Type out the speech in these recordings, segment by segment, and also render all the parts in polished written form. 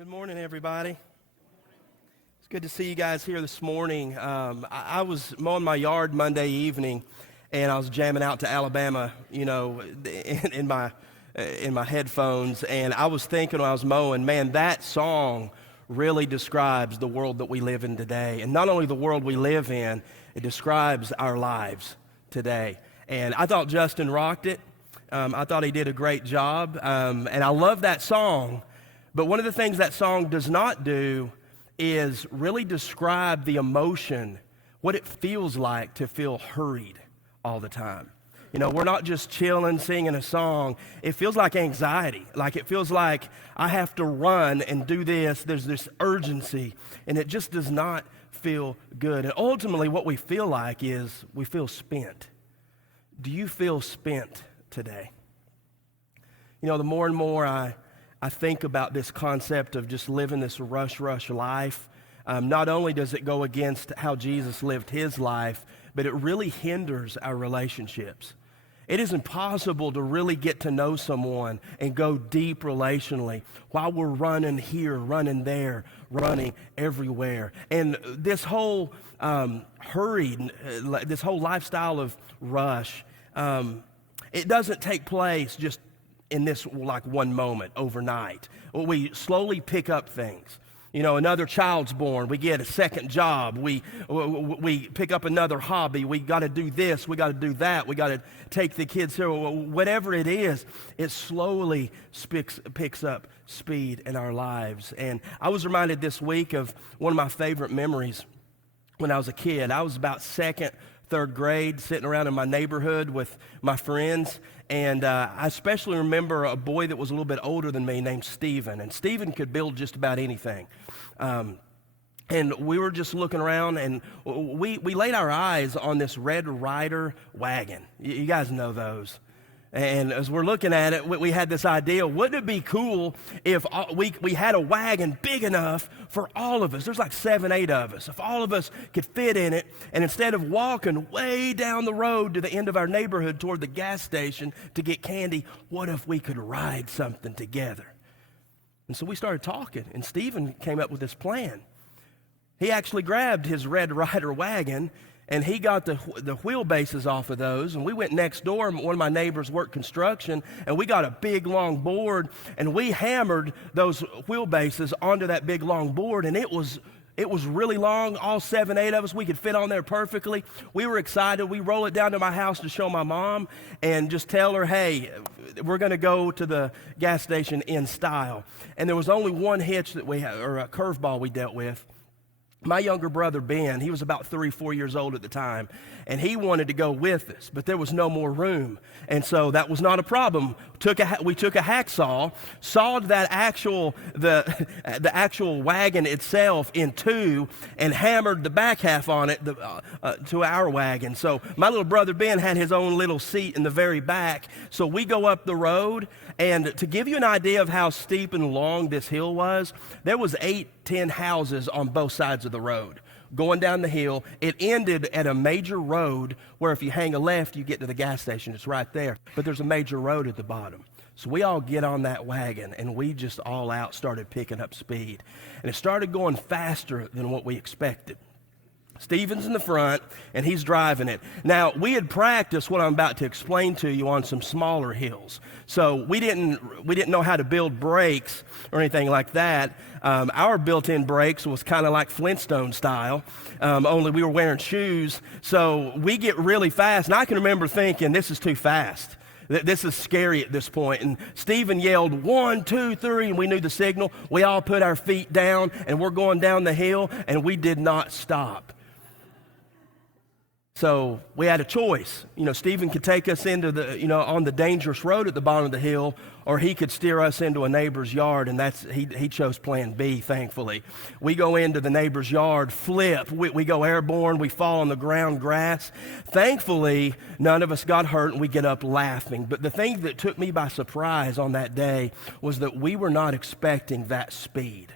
Good morning, everybody. It's good to see you guys here this morning. I was mowing my yard Monday evening, and I was jamming out to Alabama, in my headphones. And I was thinking when I was mowing, man, that song really describes the world that we live in today. And not only the world we live in, it describes our lives today. And I thought Justin rocked it. I thought he did a great job. And I love that song. But one of the things that song does not do is really describe the emotion, what it feels like to feel hurried all the time. We're not just chilling, singing a song. It feels like anxiety. Like it feels like I have to run and do this. There's this urgency, and it just does not feel good. And ultimately, what we feel like is we feel spent. Do you feel spent today? The more and more I think about this concept of just living this rush life. Not only does it go against how Jesus lived his life, but it really hinders our relationships. It is impossible to really get to know someone and go deep relationally while we're running here, running there, running everywhere. And this whole hurried, this whole lifestyle of rush, it doesn't take place just in this like one moment overnight. We slowly pick up things. Another child's born, we get a second job, we pick up another hobby, we got to do this, we got to do that, we got to take the kids here, whatever it is, it slowly picks up speed in our lives. And I was reminded this week of one of my favorite memories when I was a kid. I was about second, third grade, sitting around in my neighborhood with my friends, and I especially remember a boy that was a little bit older than me named Stephen, and Stephen could build just about anything. And we were just looking around, and we laid our eyes on this Red Ryder wagon. You guys know those. And as we're looking at it, we had this idea, wouldn't it be cool if we had a wagon big enough for all of us? There's like 7, 8 of us. If all of us could fit in it, and instead of walking way down the road to the end of our neighborhood toward the gas station to get candy, what if we could ride something together? And so we started talking, and Stephen came up with this plan. He actually grabbed his Red Ryder wagon, and he got the wheelbases off of those, and we went next door. One of my neighbors worked construction, and we got a big, long board, and we hammered those wheelbases onto that big, long board, and it was really long. All 7, 8 of us, we could fit on there perfectly. We were excited. We roll it down to my house to show my mom and just tell her, hey, we're going to go to the gas station in style. And there was only one hitch that we had, or a curveball we dealt with. My younger brother, Ben, he was about 3, 4 years old at the time, and he wanted to go with us, but there was no more room. And so that was not a problem. We took a hacksaw, sawed that the actual wagon itself in two, and hammered the back half on it to our wagon. So my little brother, Ben, had his own little seat in the very back. So we go up the road, and to give you an idea of how steep and long this hill was, there was 8, 10 houses on both sides of the road. Going down the hill, it ended at a major road where if you hang a left, you get to the gas station. It's right there. But there's a major road at the bottom. So we all get on that wagon, and we just all out started picking up speed. And it started going faster than what we expected. Stephen's in the front, and he's driving it. Now, we had practiced what I'm about to explain to you on some smaller hills. So we didn't know how to build brakes or anything like that. Our built-in brakes was kind of like Flintstone style, only we were wearing shoes. So we get really fast, and I can remember thinking, this is too fast. This is scary at this point. And Stephen yelled, 1, 2, 3, and we knew the signal. We all put our feet down, and we're going down the hill, and we did not stop. So we had a choice. Stephen could take us into on the dangerous road at the bottom of the hill, or he could steer us into a neighbor's yard, and he chose plan B, thankfully. We go into the neighbor's yard, flip, we go airborne, we fall on the ground grass. Thankfully, none of us got hurt, and we get up laughing. But the thing that took me by surprise on that day was that we were not expecting that speed.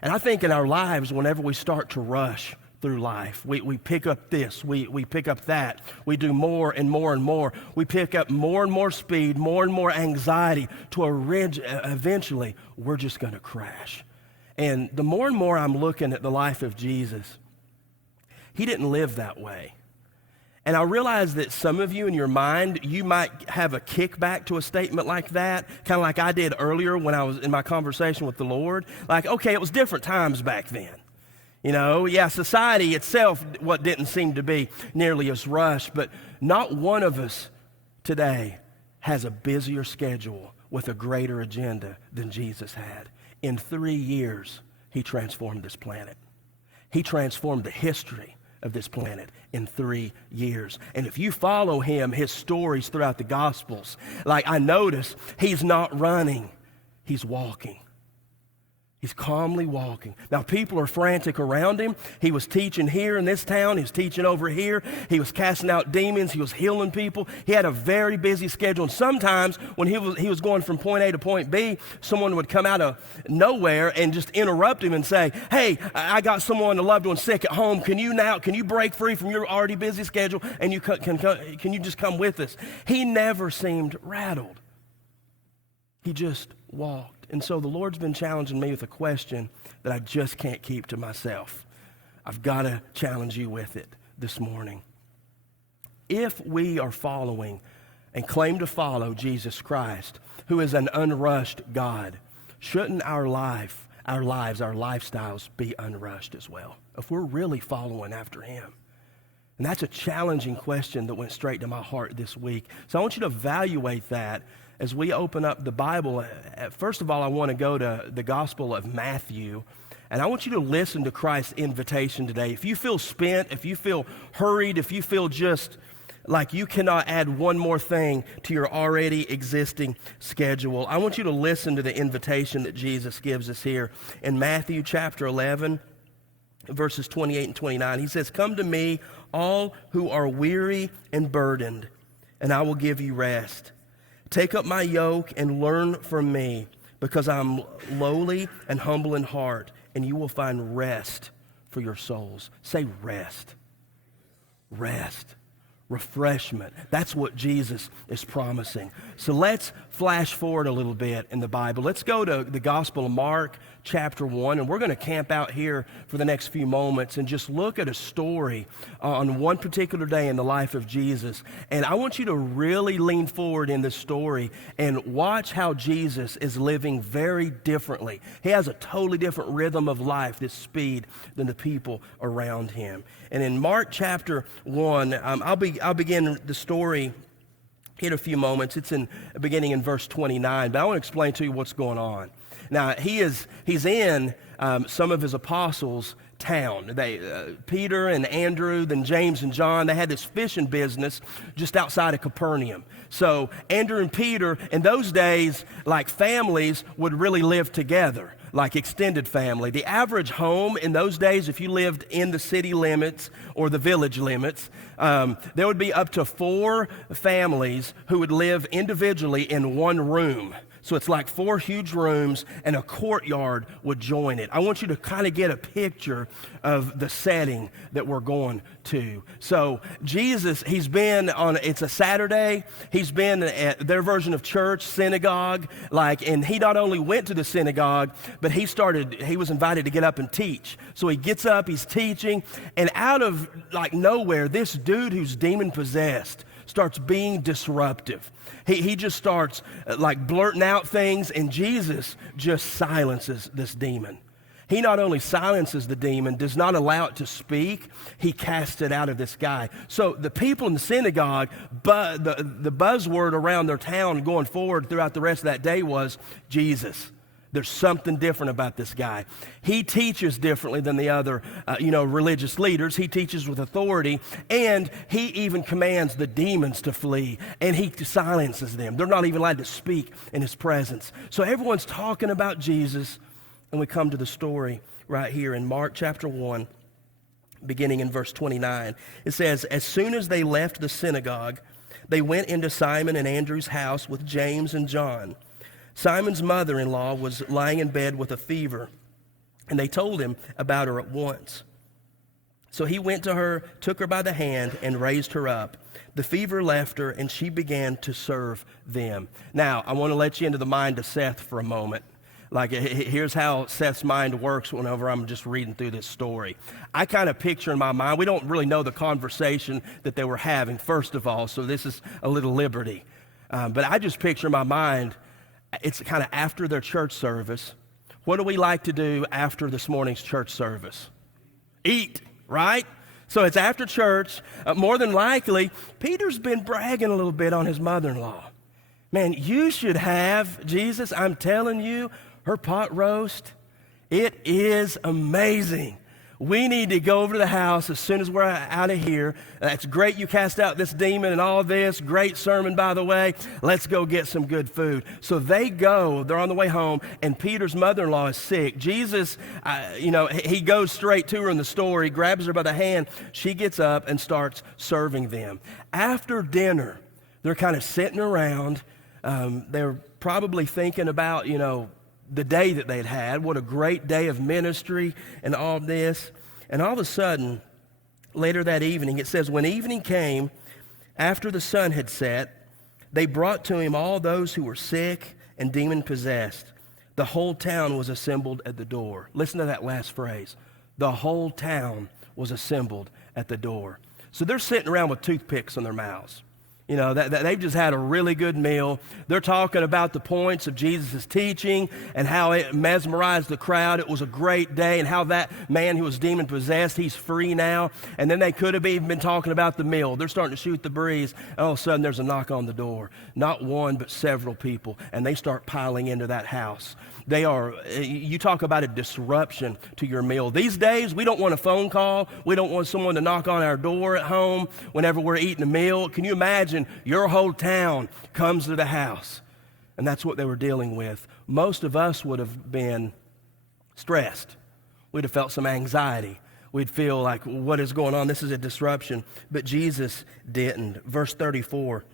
And I think in our lives, whenever we start to rush through life. We pick up this, we pick up that. We do more and more and more. We pick up more and more speed, more and more anxiety to eventually we're just going to crash. And the more and more I'm looking at the life of Jesus, he didn't live that way. And I realize that some of you in your mind, you might have a kickback to a statement like that, kind of like I did earlier when I was in my conversation with the Lord. Like, okay, it was different times back then. You know, yeah, society itself didn't seem to be nearly as rushed, but not one of us today has a busier schedule with a greater agenda than Jesus had. In 3 years, he transformed this planet. He transformed the history of this planet in 3 years. And if you follow him, his stories throughout the Gospels, like I notice, he's not running, he's walking. He's calmly walking. Now, people are frantic around him. He was teaching here in this town. He was teaching over here. He was casting out demons. He was healing people. He had a very busy schedule. And sometimes when he was going from point A to point B, someone would come out of nowhere and just interrupt him and say, hey, I got someone, a loved one sick at home. Can you break free from your already busy schedule and can you just come with us? He never seemed rattled. He just walked. And so the Lord's been challenging me with a question that I just can't keep to myself. I've got to challenge you with it this morning. If we are following and claim to follow Jesus Christ, who is an unrushed God, shouldn't our lifestyles be unrushed as well? If we're really following after him. And that's a challenging question that went straight to my heart this week. So I want you to evaluate that as we open up the Bible. First of all, I want to go to the Gospel of Matthew, and I want you to listen to Christ's invitation today. If you feel spent, if you feel hurried, if you feel just like you cannot add one more thing to your already existing schedule, I want you to listen to the invitation that Jesus gives us here in Matthew chapter 11, verses 28 and 29. He says, "Come to me, all who are weary and burdened, and I will give you rest. Take up my yoke and learn from me, because I'm lowly and humble in heart, and you will find rest for your souls." Say rest. Rest. Refreshment. That's what Jesus is promising. So let's flash forward a little bit in the Bible. Let's go to the Gospel of Mark chapter 1, and we're going to camp out here for the next few moments and just look at a story on one particular day in the life of Jesus. And I want you to really lean forward in this story and watch how Jesus is living very differently. He has a totally different rhythm of life, this speed, than the people around him. And in Mark chapter 1, I'll begin the story in a few moments. It's beginning in verse 29, but I want to explain to you what's going on. Now, he's in some of his apostles' town. Peter and Andrew, then James and John, they had this fishing business just outside of Capernaum. So Andrew and Peter, in those days, like families would really live together, like extended family. The average home in those days, if you lived in the city limits or the village limits, there would be up to 4 families who would live individually in one room. So it's like 4 huge rooms and a courtyard would join it. I want you to kind of get a picture of the setting that we're going to. So Jesus, it's a Saturday. He's been at their version of church, synagogue, and he not only went to the synagogue, but he was invited to get up and teach. So he gets up, he's teaching, and out of nowhere, this dude who's demon possessed starts being disruptive. He just starts blurting out things, and Jesus just silences this demon. He not only silences the demon, does not allow it to speak, he casts it out of this guy. So the people in the synagogue, the buzzword around their town going forward throughout the rest of that day was Jesus. There's something different about this guy. He teaches differently than the other, religious leaders. He teaches with authority, and he even commands the demons to flee, and he silences them. They're not even allowed to speak in his presence. So everyone's talking about Jesus, and we come to the story right here in Mark chapter 1, beginning in verse 29. It says, "As soon as they left the synagogue, they went into Simon and Andrew's house with James and John. Simon's mother-in-law was lying in bed with a fever, and they told him about her at once. So he went to her, took her by the hand, and raised her up. The fever left her, and she began to serve them. Now, I want to let you into the mind of Seth for a moment. Like, here's how Seth's mind works whenever I'm just reading through this story. I kind of picture in my mind, we don't really know the conversation that they were having, first of all, so this is a little liberty. But I just picture in my mind, it's kind of after their church service. What do we like to do after this morning's church service? Eat, right? So it's after church. More than likely, Peter's been bragging a little bit on his mother-in-law. Man, you should have, Jesus, I'm telling you, her pot roast, it is amazing. We need to go over to the house as soon as we're out of here. That's great you cast out this demon and all this. Great sermon, by the way. Let's go get some good food. So they go. They're on the way home, and Peter's mother-in-law is sick. Jesus, he goes straight to her in the story, grabs her by the hand. She gets up and starts serving them. After dinner, they're kind of sitting around. They're probably thinking about, the day that they'd had, what a great day of ministry and all this. And all of a sudden, later that evening, it says, when evening came, after the sun had set, they brought to him all those who were sick and demon-possessed. The whole town was assembled at the door. Listen to that last phrase. The whole town was assembled at the door. So they're sitting around with toothpicks in their mouths. They've just had a really good meal. They're talking about the points of Jesus' teaching and how it mesmerized the crowd. It was a great day, and how that man who was demon-possessed, he's free now. And then they could have even been talking about the meal. They're starting to shoot the breeze. All of a sudden, there's a knock on the door. Not one, but several people. And they start piling into that house. You talk about a disruption to your meal. These days, we don't want a phone call. We don't want someone to knock on our door at home whenever we're eating a meal. Can you imagine your whole town comes to the house? And that's what they were dealing with. Most of us would have been stressed. We'd have felt some anxiety. We'd feel like, what is going on? This is a disruption. But Jesus didn't. Verse 34,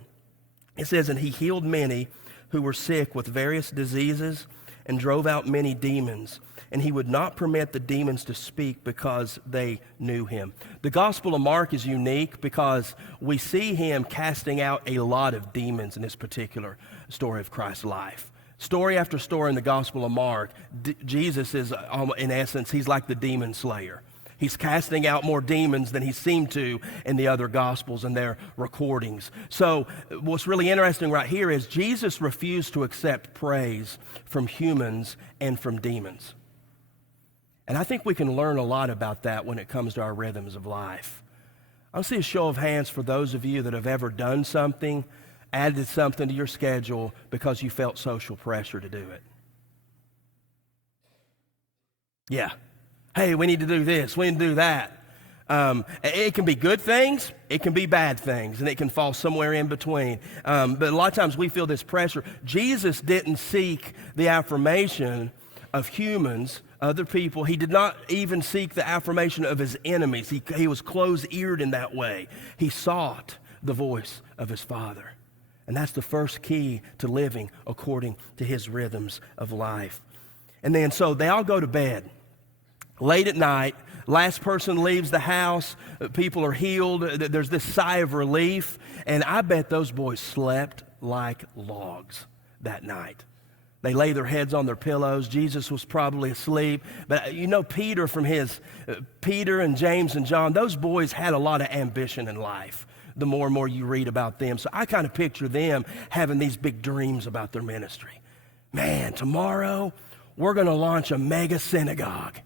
it says, and he healed many who were sick with various diseases and drove out many demons, and he would not permit the demons to speak because they knew him. The Gospel of Mark is unique because we see him casting out a lot of demons in this particular story of Christ's life. Story after story in the Gospel of Mark, Jesus is, in essence, he's like the demon slayer. He's casting out more demons than he seemed to in the other Gospels and their recordings. So what's really interesting right here is Jesus refused to accept praise from humans and from demons. And I think we can learn a lot about that when it comes to our rhythms of life. I'll see a show of hands for those of you that have ever done something, added something to your schedule because you felt social pressure to do it. Yeah. Hey, we need to do this, we need to do that. It can be good things, it can be bad things, and it can fall somewhere in between. But a lot of times we feel this pressure. Jesus didn't seek the affirmation of humans, other people. He did not even seek the affirmation of his enemies. He was closed-eared in that way. He sought the voice of his Father. And that's the first key to living according to his rhythms of life. And then so they all go to bed. Late at night, last person leaves the house, people are healed, there's this sigh of relief, and I bet those boys slept like logs that night. They lay their heads on their pillows. Jesus was probably asleep, but Peter and James and John, those boys had a lot of ambition in life, the more and more you read about them. So I kind of picture them having these big dreams about their ministry. Man, tomorrow we're going to launch a mega synagogue.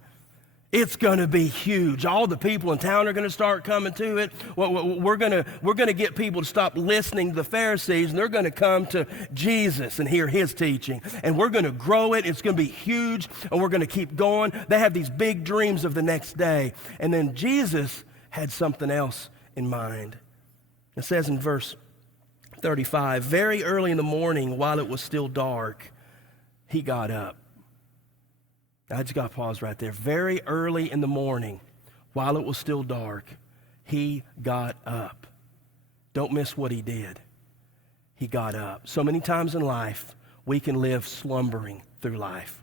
It's going to be huge. All the people in town are going to start coming to it. We're going to get people to stop listening to the Pharisees, and they're going to come to Jesus and hear his teaching. And we're going to grow it. It's going to be huge, and we're going to keep going. They have these big dreams of the next day. And then Jesus had something else in mind. It says in verse 35, very early in the morning, while it was still dark, he got up. I just got to pause right there. Very early in the morning, while it was still dark, he got up. Don't miss what he did. He got up. So many times in life, we can live slumbering through life.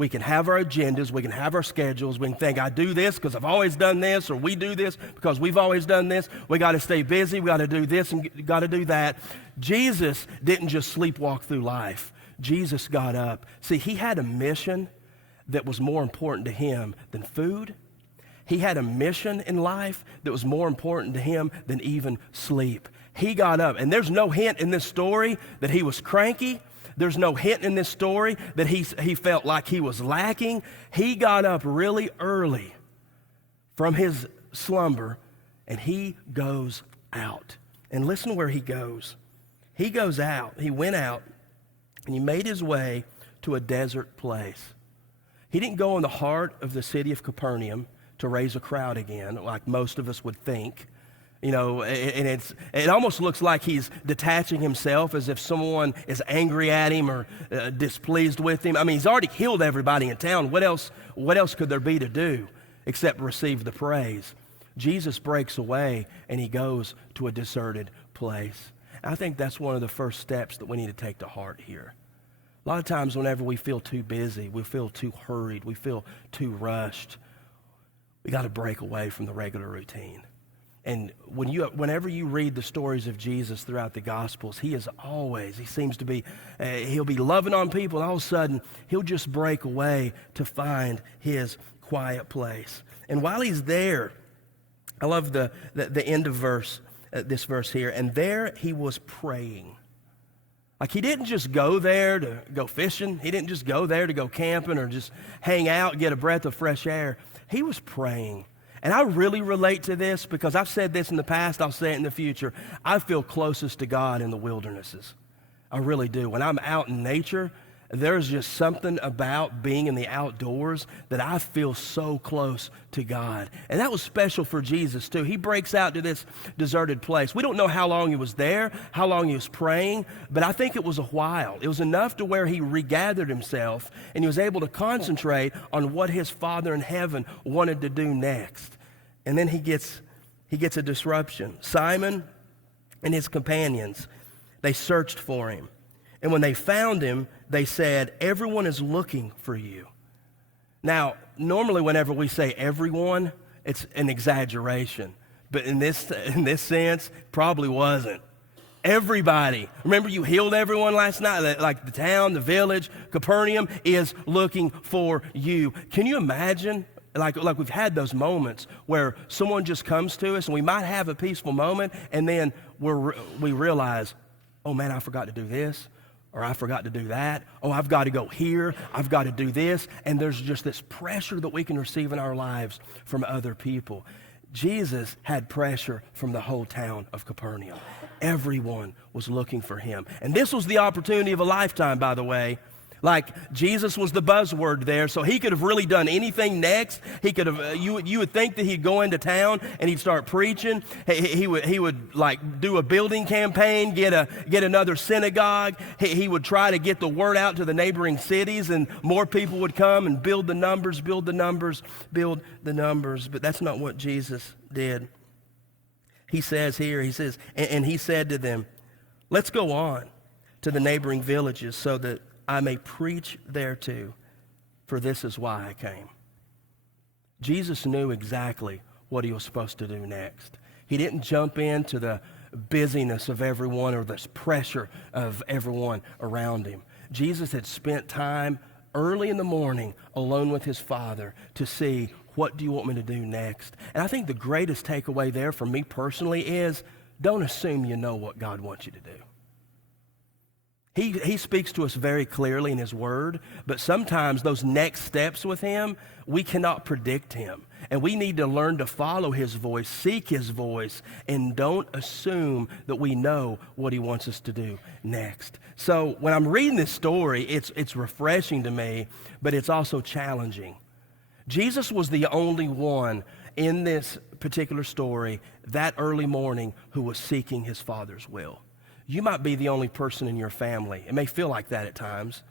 We can have our agendas, we can have our schedules, we can think, I do this because I've always done this, or we do this because we've always done this. We got to stay busy, we got to do this and got to do that. Jesus didn't just sleepwalk through life. Jesus got up. See, he had a mission that was more important to him than food. He had a mission in life that was more important to him than even sleep. He got up, and there's no hint in this story that he was cranky. There's no hint in this story that he felt like he was lacking. He got up really early from his slumber, and he goes out. And listen where he goes. He goes out. He went out, and he made his way to a desert place. He didn't go in the heart of the city of Capernaum to raise a crowd again, like most of us would think. You know, and it almost looks like he's detaching himself as if someone is angry at him or displeased with him. I mean, he's already healed everybody in town. What else could there be to do except receive the praise? Jesus breaks away and he goes to a deserted place. I think that's one of the first steps that we need to take to heart here. A lot of times whenever we feel too busy, we feel too hurried, we feel too rushed, we got to break away from the regular routine. And whenever you read the stories of Jesus throughout the Gospels, he seems to be, he'll be loving on people, and all of a sudden, he'll just break away to find his quiet place. And while he's there, I love the end of this verse here, and there he was praying. Like, he didn't just go there to go fishing. He didn't just go there to go camping or just hang out and get a breath of fresh air. He was praying. And I really relate to this because I've said this in the past, I'll say it in the future. I feel closest to God in the wildernesses. I really do. When I'm out in nature, there's just something about being in the outdoors that I feel so close to God. And that was special for Jesus too. He breaks out to this deserted place. We don't know how long he was there, how long he was praying, but I think it was a while. It was enough to where he regathered himself and he was able to concentrate on what his Father in heaven wanted to do next. And then he gets a disruption. Simon and his companions, they searched for him. And when they found him, they said, "Everyone is looking for you." Now, normally whenever we say everyone, it's an exaggeration. But in this sense, probably wasn't. Everybody. Remember you healed everyone last night? Like the town, the village, Capernaum is looking for you. Can you imagine? Like we've had those moments where someone just comes to us and we might have a peaceful moment and then we realize, oh man, I forgot to do this. Or I forgot to do that. Oh, I've got to go here. I've got to do this. And there's just this pressure that we can receive in our lives from other people. Jesus had pressure from the whole town of Capernaum. Everyone was looking for him. And this was the opportunity of a lifetime, by the way. Like, Jesus was the buzzword there, so he could have really done anything next. He could have, you would think that he'd go into town and he'd start preaching. He would like do a building campaign, get another synagogue. He would try to get the word out to the neighboring cities, and more people would come and build the numbers. But that's not what Jesus did. He says here, and he said to them, "Let's go on to the neighboring villages so that I may preach there too, for this is why I came." Jesus knew exactly what he was supposed to do next. He didn't jump into the busyness of everyone or this pressure of everyone around him. Jesus had spent time early in the morning alone with his Father to see, what do you want me to do next? And I think the greatest takeaway there for me personally is, don't assume you know what God wants you to do. He speaks to us very clearly in his word, but sometimes those next steps with him, we cannot predict him. And we need to learn to follow his voice, seek his voice, and don't assume that we know what he wants us to do next. So when I'm reading this story, it's refreshing to me, but it's also challenging. Jesus was the only one in this particular story that early morning who was seeking his Father's will. You might be the only person in your family. It may feel like that at times.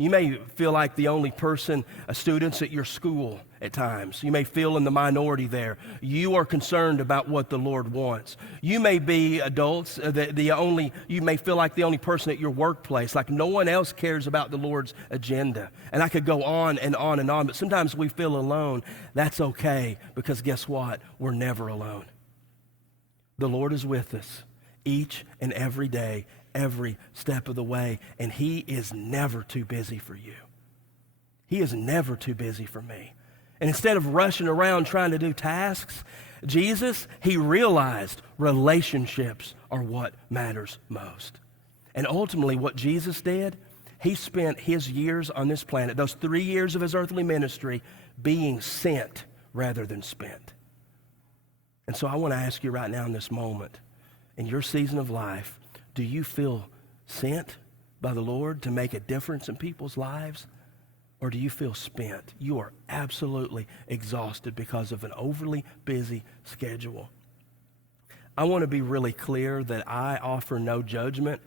You may feel like the only person, students at your school at times. You may feel in the minority there. You are concerned about what the Lord wants. You may be adults, you may feel like the only person at your workplace, like no one else cares about the Lord's agenda. And I could go on and on and on, but sometimes we feel alone. That's okay, because guess what? We're never alone. The Lord is with us each and every day, every step of the way, and He is never too busy for you. He is never too busy for me. And instead of rushing around trying to do tasks, Jesus, He realized relationships are what matters most. And ultimately what Jesus did, He spent His years on this planet, those 3 years of His earthly ministry, being sent rather than spent. And so I want to ask you right now in this moment, in your season of life, do you feel sent by the Lord to make a difference in people's lives? Or do you feel spent? You are absolutely exhausted because of an overly busy schedule. I want to be really clear that I offer no judgment.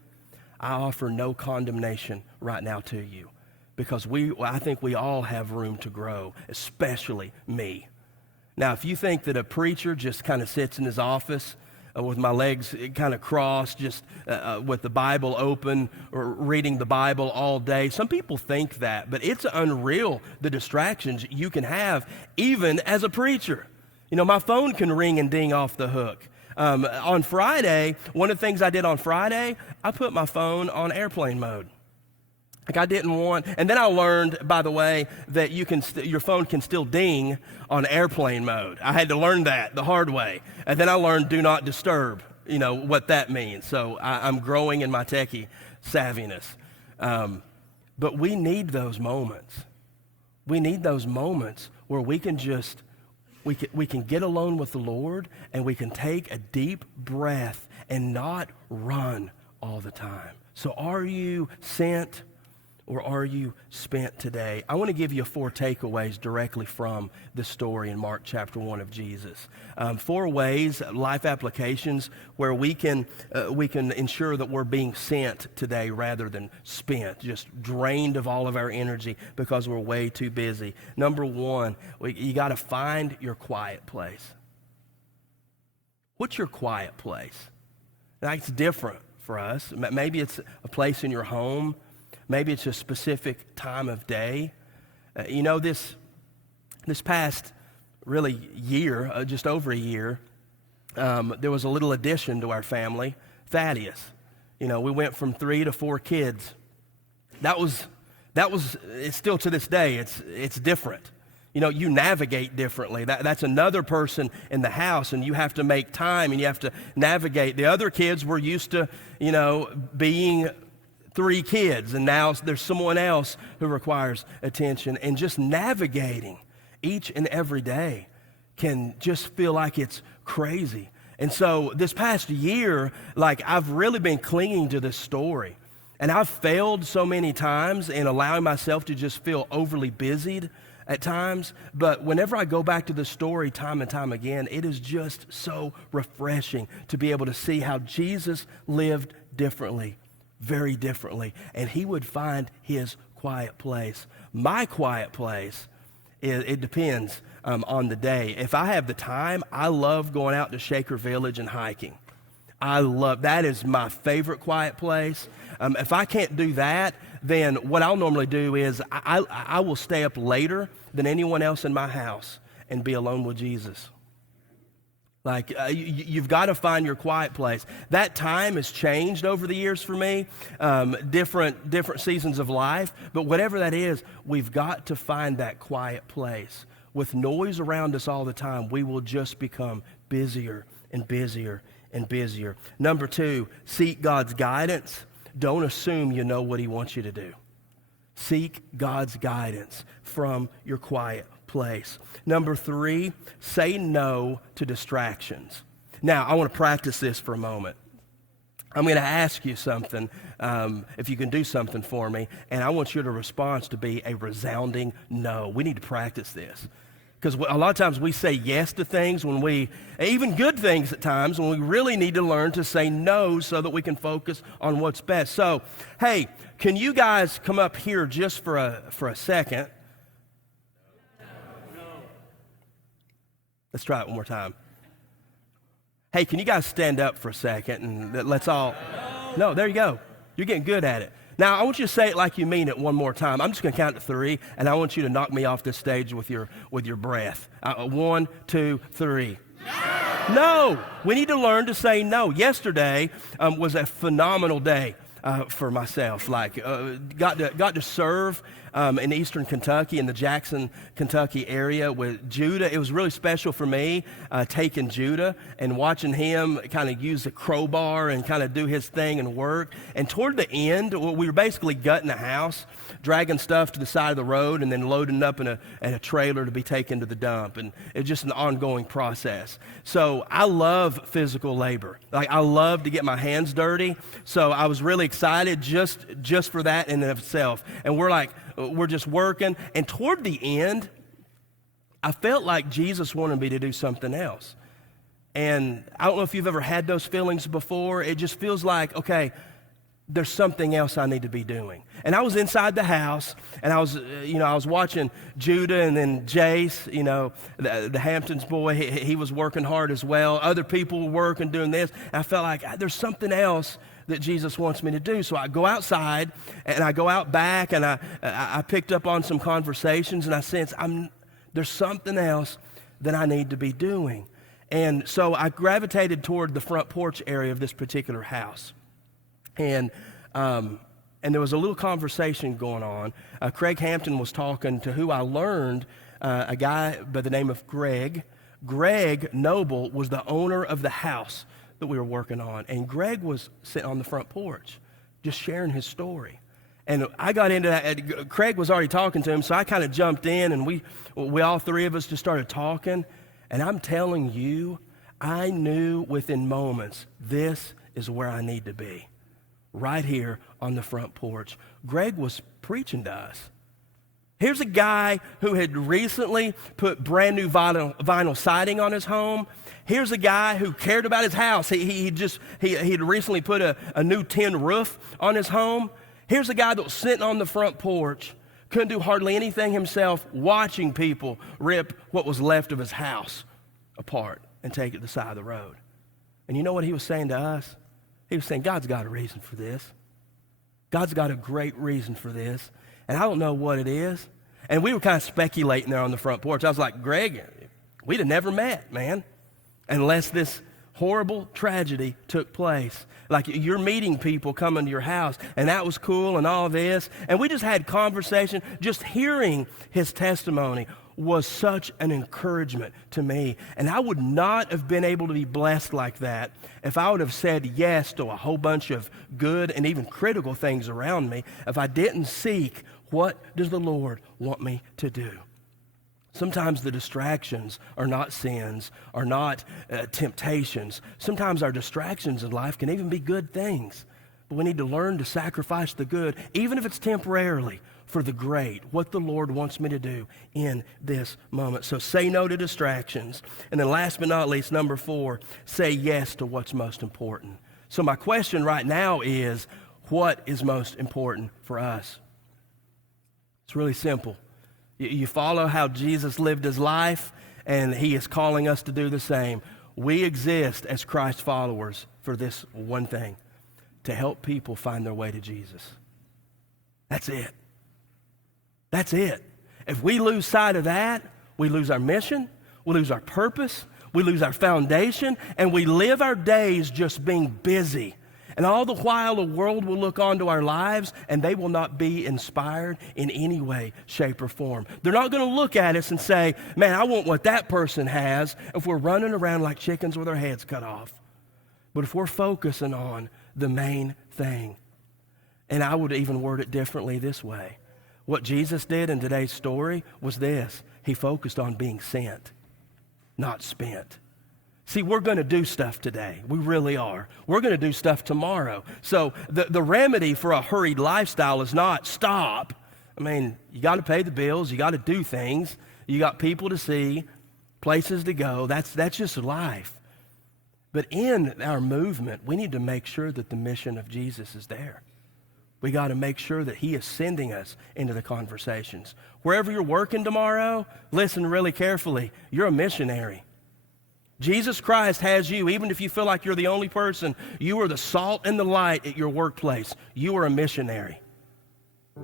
I offer no condemnation right now to you, because I think we all have room to grow, especially me. Now, if you think that a preacher just kind of sits in his office with my legs kind of crossed, just with the Bible open or reading the Bible all day. Some people think that, but it's unreal the distractions you can have even as a preacher. You know, my phone can ring and ding off the hook. On Friday, one of the things I did on Friday, I put my phone on airplane mode. Like I didn't want, and then I learned, by the way, that your phone can still ding on airplane mode. I had to learn that the hard way. And then I learned do not disturb, you know, what that means. So I'm growing in my techie savviness. But we need those moments. We need those moments where we can get alone with the Lord, and we can take a deep breath and not run all the time. So are you sent, or are you spent today? I want to give you 4 takeaways directly from the story in Mark chapter 1 of Jesus. 4 ways, life applications, where we can ensure that we're being sent today rather than spent, just drained of all of our energy because we're way too busy. Number 1, you got to find your quiet place. What's your quiet place? That's different for us. Maybe it's a place in your home. Maybe it's a specific time of day. This past really year, just over a year, there was a little addition to our family, Thaddeus. We went from 3 to 4 kids. It's still to this day, it's different. You navigate differently. That's another person in the house, and you have to make time and you have to navigate. The other kids were used to, being 3 kids, and now there's someone else who requires attention. And just navigating each and every day can just feel like it's crazy. And so this past year, I've really been clinging to this story. And I've failed so many times in allowing myself to just feel overly busied at times. But whenever I go back to the story time and time again, it is just so refreshing to be able to see how Jesus lived differently. Very differently, and he would find his quiet place. My quiet place, it depends on the day. If I have the time, I love going out to Shaker Village and hiking. That is my favorite quiet place. If I can't do that, then what I'll normally do is I will stay up later than anyone else in my house and be alone with Jesus. You've got to find your quiet place. That time has changed over the years for me, different seasons of life. But whatever that is, we've got to find that quiet place. With noise around us all the time, we will just become busier and busier and busier. Number 2, seek God's guidance. Don't assume you know what He wants you to do. Seek God's guidance from your quiet place. Number 3, say no to distractions. Now, I want to practice this for a moment. I'm going to ask you something, if you can do something for me, and I want your response to be a resounding no. We need to practice this, Because a lot of times we say yes to things even good things at times, when we really need to learn to say no so that we can focus on what's best. So, hey, can you guys come up here just for a second? No. Let's try it one more time. Hey, can you guys stand up for a second and let's all... No, there you go. You're getting good at it. Now, I want you to say it like you mean it one more time. I'm just going to count to 3, and I want you to knock me off this stage with your breath. 1, 2, 3. No! No! We need to learn to say no. Yesterday was a phenomenal day for myself. Got to serve in eastern Kentucky, in the Jackson, Kentucky area with Judah. It was really special for me, taking Judah and watching him kind of use the crowbar and kind of do his thing and work. And toward the end, we were basically gutting a house, dragging stuff to the side of the road, and then loading up in a trailer to be taken to the dump. And it's just an ongoing process. So I love physical labor. I love to get my hands dirty. So I was really excited just for that in and of itself. And we're just working. And toward the end, I felt like Jesus wanted me to do something else. And I don't know if you've ever had those feelings before. It just feels like, okay, there's something else I need to be doing. And I was inside the house, and I was watching Judah and then Jace, the Hamptons boy. He was working hard as well. Other people were working, doing this. And I felt like there's something else that Jesus wants me to do. So I go outside, and I go out back, and I picked up on some conversations, and I sense there's something else that I need to be doing. And so I gravitated toward the front porch area of this particular house. And there was a little conversation going on. Craig Hampton was talking to who I learned, a guy by the name of Greg. Greg Noble was the owner of the house that we were working on. And Greg was sitting on the front porch, just sharing his story. And I got into that. Craig was already talking to him, so I kind of jumped in, and we all three of us just started talking. And I'm telling you, I knew within moments, this is where I need to be, right here on the front porch. Greg was preaching to us. Here's a guy who had recently put brand new vinyl siding on his home. Here's a guy who cared about his house. He'd recently put a new tin roof on his home. Here's a guy that was sitting on the front porch, couldn't do hardly anything himself, watching people rip what was left of his house apart and take it to the side of the road. And you know what he was saying to us? He was saying, God's got a reason for this. God's got a great reason for this. And I don't know what it is. And we were kind of speculating there on the front porch. I was like, Greg, we'd have never met, man, unless this horrible tragedy took place. Like, you're meeting people coming to your house, and that was cool and all this. And we just had conversation. Just hearing his testimony was such an encouragement to me. And I would not have been able to be blessed like that if I would have said yes to a whole bunch of good and even critical things around me, if I didn't seek, what does the Lord want me to do? Sometimes the distractions are not sins, are not temptations. Sometimes our distractions in life can even be good things. But we need to learn to sacrifice the good, even if it's temporarily, for the great, what the Lord wants me to do in this moment. So say no to distractions. And then last but not least, number 4, say yes to what's most important. So my question right now is, what is most important for us? It's really simple. You follow how Jesus lived his life, and he is calling us to do the same. We exist as Christ followers for this one thing, to help people find their way to Jesus. That's it. That's it. If we lose sight of that, we lose our mission, we lose our purpose, we lose our foundation, and we live our days just being busy. And all the while, the world will look onto our lives, and they will not be inspired in any way, shape, or form. They're not going to look at us and say, man, I want what that person has, if we're running around like chickens with our heads cut off. But if we're focusing on the main thing, and I would even word it differently this way. What Jesus did in today's story was this. He focused on being sent, not spent. See, we're going to do stuff today. We really are. We're going to do stuff tomorrow. So the remedy for a hurried lifestyle is not stop. I mean, you got to pay the bills. You got to do things. You got people to see, places to go. That's just life. But in our movement, we need to make sure that the mission of Jesus is there. We got to make sure that he is sending us into the conversations. Wherever you're working tomorrow, listen really carefully. You're a missionary. Jesus Christ has you, even if you feel like you're the only person. You are the salt and the light at your workplace. You are a missionary.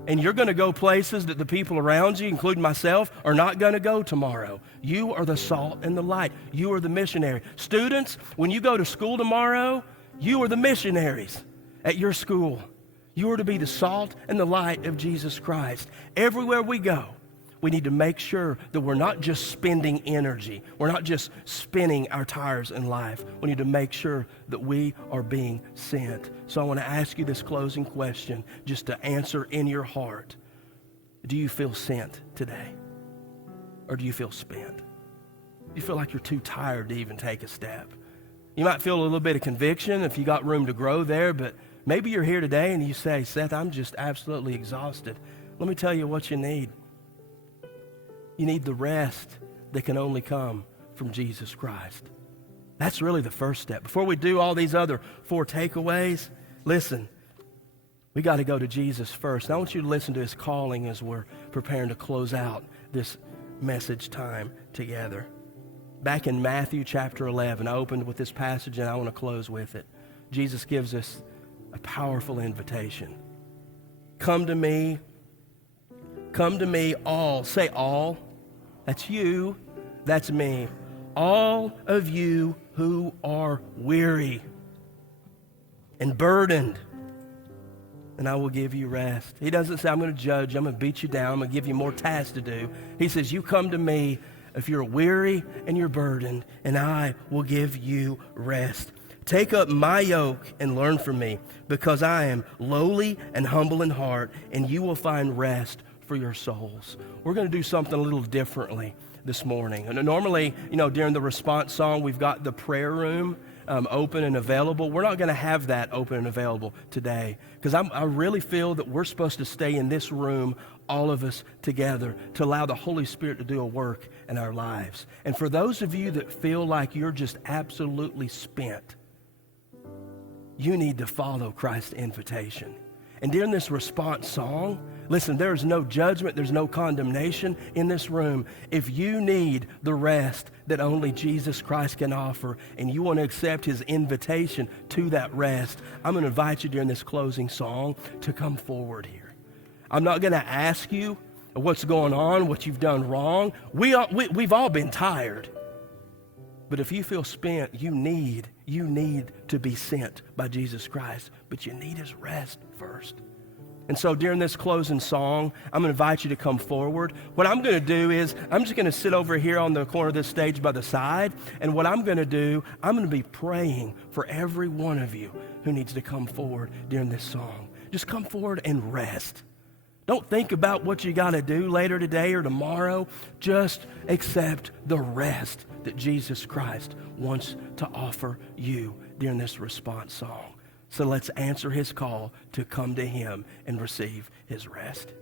And you're going to go places that the people around you, including myself, are not going to go tomorrow. You are the salt and the light. You are the missionary. Students, when you go to school tomorrow, you are the missionaries at your school. You are to be the salt and the light of Jesus Christ. Everywhere we go, we need to make sure that we're not just spending energy. We're not just spinning our tires in life. We need to make sure that we are being sent. So I want to ask you this closing question just to answer in your heart. Do you feel sent today? Or do you feel spent? Do you feel like you're too tired to even take a step? You might feel a little bit of conviction if you got room to grow there, but maybe you're here today and you say, Seth, I'm just absolutely exhausted. Let me tell you what you need. You need the rest that can only come from Jesus Christ. That's really the first step. Before we do all these other 4 takeaways, listen, we got to go to Jesus first. And I want you to listen to his calling as we're preparing to close out this message time together. Back in Matthew chapter 11, I opened with this passage and I want to close with it. Jesus gives us a powerful invitation. Come to me all. Say all. That's you. That's me. All of you who are weary and burdened, and I will give you rest. He doesn't say, I'm going to judge, I'm going to beat you down, I'm going to give you more tasks to do. He says, you come to me if you're weary and you're burdened, and I will give you rest. Take up my yoke and learn from me, because I am lowly and humble in heart, and you will find rest for your souls. We're going to do something a little differently this morning. And normally, during the response song, we've got the prayer room open and available. We're not going to have that open and available today, because I really feel that we're supposed to stay in this room, all of us together, to allow the Holy Spirit to do a work in our lives. And for those of you that feel like you're just absolutely spent, you need to follow Christ's invitation. And during this response song, listen, there is no judgment, there's no condemnation in this room. If you need the rest that only Jesus Christ can offer, and you want to accept his invitation to that rest, I'm going to invite you during this closing song to come forward here. I'm not going to ask you what's going on, what you've done wrong. We've all been tired. But if you feel spent, you need to be sent by Jesus Christ. But you need his rest first. And so during this closing song, I'm going to invite you to come forward. What I'm going to do is I'm just going to sit over here on the corner of this stage by the side. And what I'm going to do, I'm going to be praying for every one of you who needs to come forward during this song. Just come forward and rest. Don't think about what you got to do later today or tomorrow. Just accept the rest that Jesus Christ wants to offer you during this response song. So let's answer his call to come to him and receive his rest.